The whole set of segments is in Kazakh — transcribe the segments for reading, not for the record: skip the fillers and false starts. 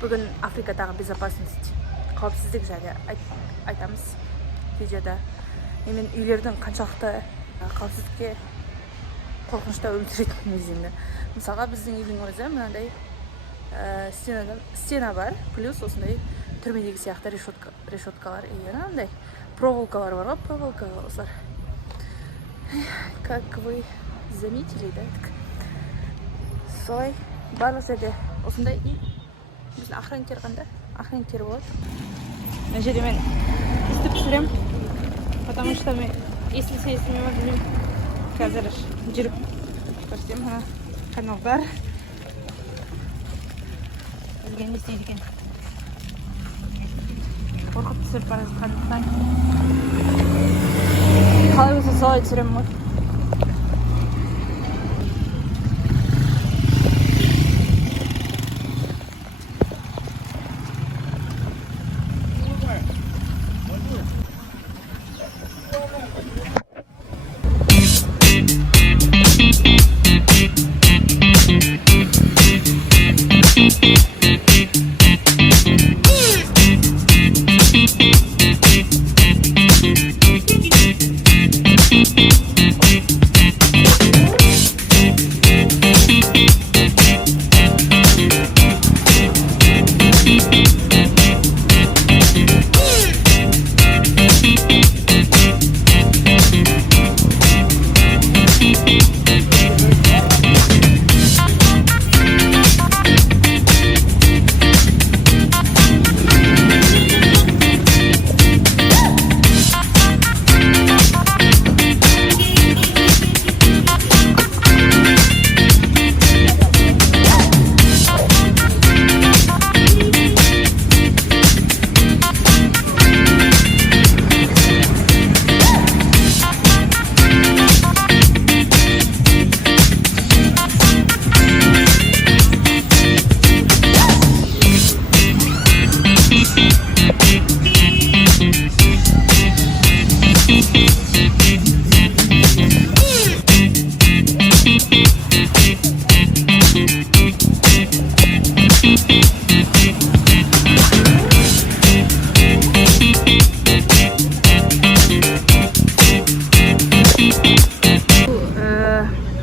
Бүгін Африкадағы безопасность, қауіпсіздік жайлы айтамыз видеода. Мен үйлердің қаншалықты қауіпсіздікке қорқынышта өмір сүретінімізді. Мысалға біздің үйдің өзі мынандай стена бар, плюс осындай түрмедегі сияқты решеткалар, мынандай проволокалар бар ғой, проволока осылар. Как вы заметили, да? Солай барлық жерде осындай біздің охранниктер болады. Мына жерде мен істеп түсірем, потому что мен естілсе естілмей білмеймін. Қазір жүріп көрсем, каналдар бізге не істейді екен. Қорқып түсіріп бара жатқандықтан қалай болса солай түсіремін ғой.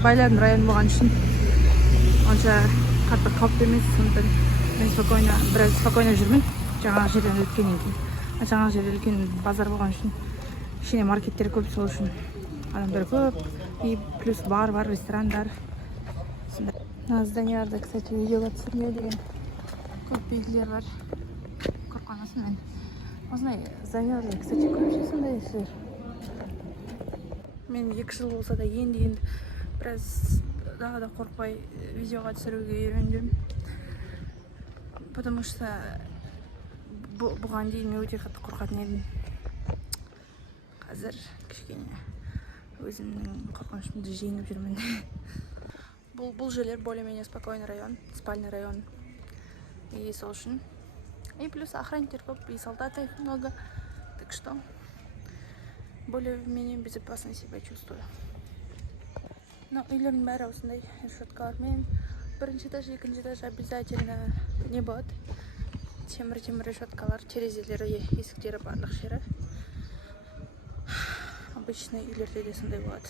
Байлардың районы болған үшін онша қатты қауіпті емес, сондықтан мен біраз спокойно жүрмін. Жаңағы жерден өткеннен кейін. Жаңағы жерде үлкен базар болған үшін, кішкене маркеттер көп, сол үшін адамдар көп. И плюс бар, ресторандар. На зданияларда, кстати, видеоға түсірмеу деген көп белгілер бар. Қорқамасын мен. Осындай зданияларда, кстати, көп сондай сөздер. Мен 2 жыл болса да енді біраз daha da қорқпай видеоға түсіруге үйрендім. Потому что бұған дейін мен өте қатты қорқатын едім. Қазір кішкене өзімнің қорқынышымды жеңіп жүрмін. Бұл жерлер более-менее спокойный район, спальный район. И сол үшін. И плюс охранниктер көп, и солдатов много. Так что более-менее безопасно себя чувствую. Но үйлердің бәрі осындай решеткалармен. Бірінші этаж, екінші этаж обязательно не болады. Темір решеткалар, терезелері, есіктері барлық жері. Обычный үйлерде де сондай болады.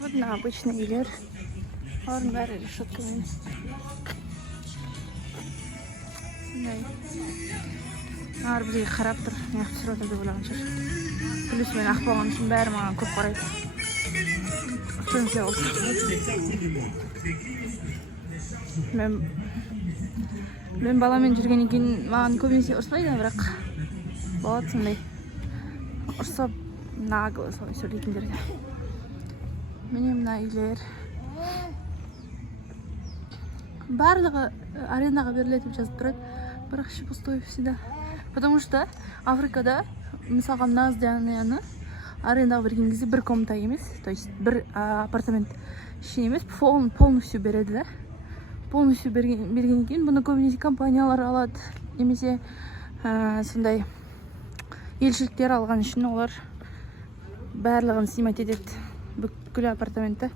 Вот на обычный үйлер. Олардың бәрі решеткамен. Сондай. Олар бізге қарап тұр, неғып түсір отыр деп ойлаған шығар. Плюс мен ақ болған үшін бәрі маған көп қарайды. Мен баламен жүргеннен кейін маған көбінесе ұрыспайды, бірақ болады сондай ұрсып нагло солай сөйлейтіндер. Міне мына үйлер барлығы арендаға беріледі деп жазып тұрады, бірақ іші пустой всегда. Потому что Африкада мысалға мына зданияны арендаға берген кезде бір комната емес, то есть бір апартамент ішіне емес, полностью береді да. Полностью бергеннен кейін бұны көбінесе компаниялар алады, немесе сондай елшіліктер алған үшін олар барлығын снимать етеді, бүкіл апартаментті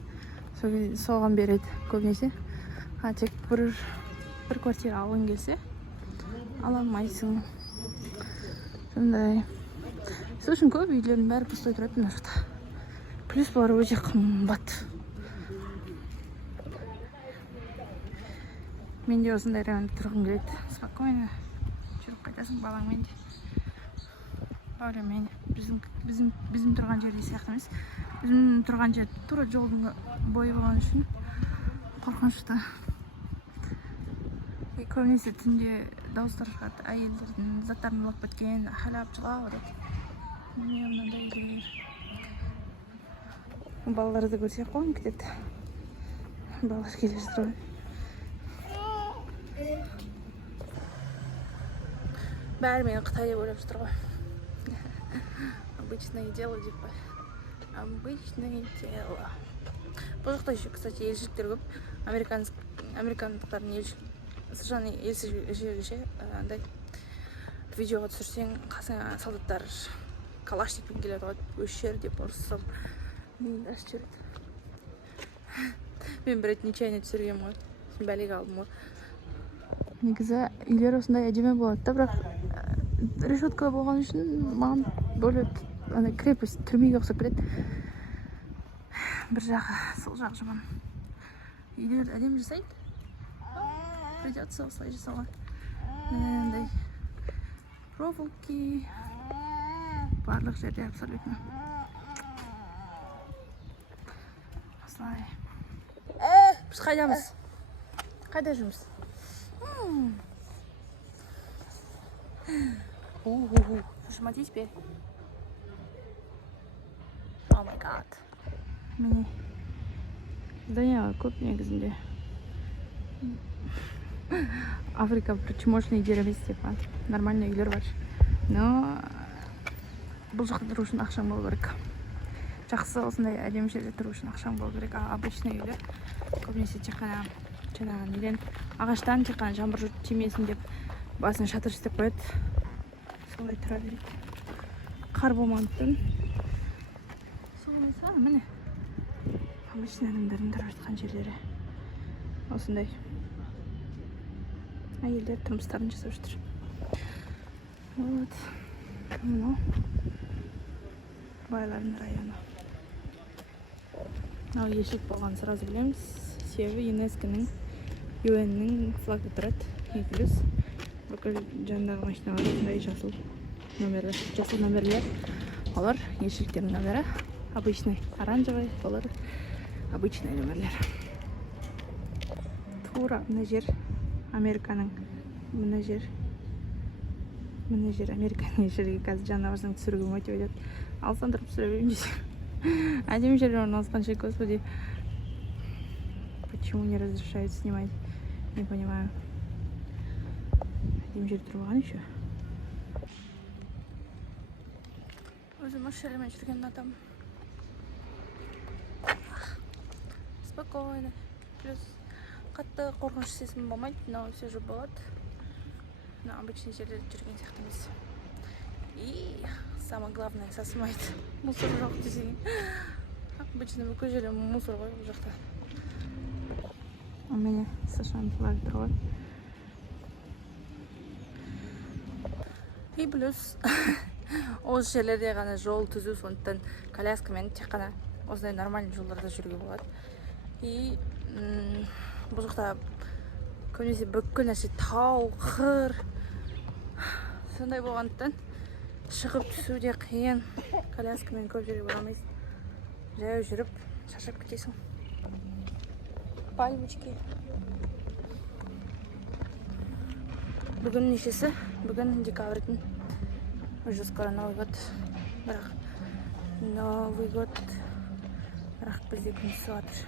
соған береді көбінесе. Тек бір квартира алғың келсе, ала алмайсың. Сондай. Сол үшін көп үйлердің бәрі пустой тұрады мына жақта. Плюс бұлар өте қымбат. Мен де осындай районда тұрғым келеді. Спокойно жүріп қайтасың балаңмен де. Ойлаймын, біздің тұрған жерде сияқты емес. Біздің тұрған жер тура жолдың бойы болған үшін қорқынышты. Көбінесе түнде дауыстар шығады, әйелдердің заттарын ұрлап кеткен, халап жылап отырады. Міне мынандай үйлер. Балаларды көрсе қолым кетеді. Балалар келе жатыр. Бәрі мені Қытай деп ойлап жатыр ғой. Обычное дело деп қой. Обычное дело. Бұл жақта еще, кстати, елшіліктер көп. Американдықтардың елшілік. Совершенно елшілігі андай видеоға түсірсең, қасыңа солдаттар калашникпен келеді ғой, өшер деп ұрысып. Мен дәш жүреді. Мен бір рет нечаянно түсіргем ғой. Бәлеге алдым ғой. Негізі үйлер осындай әдемі болады да, бірақ решетка болған үшін маған бөліп андай крепость түрмеге ұқсап келеді. Бір жағы, сол жағы жаман. Үйлер әдемі жасайды. Придется осылай жасауға. Мынандай проволоки барлық жерде абсолютно. Осылай. Біз қайдамыз? Қайда жүрміз? Нажимайте теперь. О май гад. Міне зданиялар көп негізінде. Африка бір чмошный жер емес деп, нормальный үйлер бар. Но бұл жақта тұру үшін ақшаң болу керек. Жақсы осындай әдемі жерде тұру үшін ақшаң болу керек. Обычный үйлер көбінесе тек қана жаңағы неден ағаштан тек қана жаңбыр тимесін деп басын шатыр істеп қояды. Солай тұра береді. Қар болмағандықтан. Солай міне. Обычный адамдардың тұрып жатқан жерлері осындай. Әйелдер тұрмыстарын жасап жатыр. Вот. Мынау байлардың районы. Мынау елшілік болған сразу білеміз. Себебі ЮНЕСКО-ның, UN-ның флагы тұрады. Плюс бүкіл жанындағы машиналар осындай жасыл номерлер. Олар елшіліктердің номері. Обычный оранжевый, олар обычный номерлер. Тура мына жер Американың мына жер Американың жерге қазір жаңа барсаң түсіруге өте өтеді. Алсаң тұрып түсіре берейін десең. Әдемі жерде орналасқан ше, господи. Почему не разрешают снимать? Не понимаю. Әдемі жерде тұрған еще. Өзім машинамен жүрген адам. Спокойно. Плюс қатты қорқыныш сезім болмайды, но все же болады. Но обычный жерлерде жүрген сияқты емес. И самое главное, сасымайды. Мусор жоқ десең. Обычно бүкіл жерде мусор ғой бұл жақта. У меня США флаг тұр ғой. И плюс осы жерлерде ғана жол түзу, сондықтан коляскамен тек қана осындай нормальный жолдарда жүруге болады. И бұл жақта көбінесе бүкіл нәрсе тау, қыр. Сондай болғандықтан шығып түсуде қиын. Коляскамен көп жерге бара алмайсың. Жаяу жүріп шаршап кетесің. Пальмочки. Бүгін нешесі? Бүгін декабрьдің. Уже скоро Новый год. Бірақ Новый год. Бірақ бізде күн суатыр.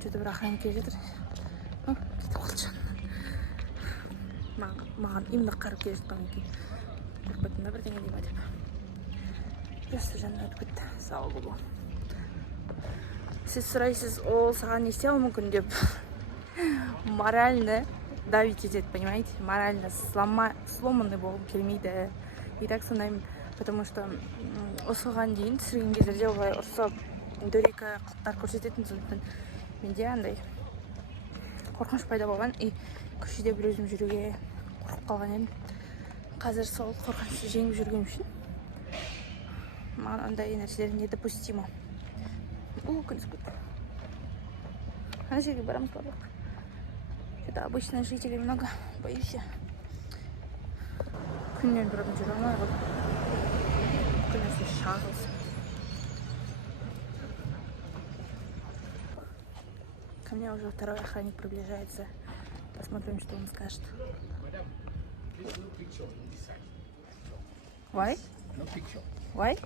Что-то бір охрана келе жатыр. Кетіп қалды жан. Маған именно қарып келе жатқан екен. Жақпайтында бірдеңе дейма деп. Просто жанына өтіп кетті. Сау болу. Сіз сұрайсыз, ол саған не істеуі мүмкін деп. Морально давить етеді, понимаете? Морально сломанный болғым келмейді. И так сондай, потому что осыған дейін түсірген кездерде олай ұрсып дөрекі қылықтар көрсететін, сондықтан менде андай қорқыныш пайда болған. И көшеде бір өзім жүруге қорқып қалған едім. Қазір сол қорқынышты жеңіп жүргенім үшін маған ондай нәрселер недопустимо. Күн ысып кетті. Ана жерге барамыз барлық. Что-то обычно жителей много, боюсь я. Күннен тұратын жүре алмай қалдым. Күн нәрсе шағылсын. Ко мне уже второй охранник приближается. Посмотрим, что он скажет. Why? No picture. Why?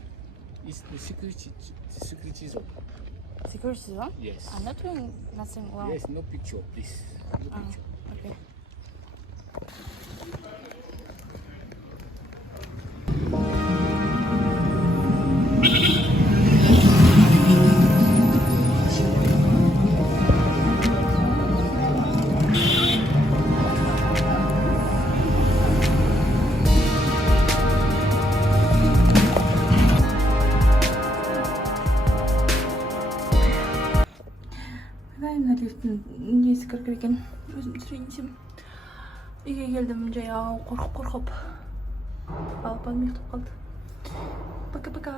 It's the security zone. Security zone? Yes. I'm not doing nothing wrong. Yes, no picture, please. No picture. Okay. Мына лифттің несі кіргір екен. Өзім түсірейін. Үйге келдім жаяу қорқып. Балапаным ұйықтап қалды. Пока-пока.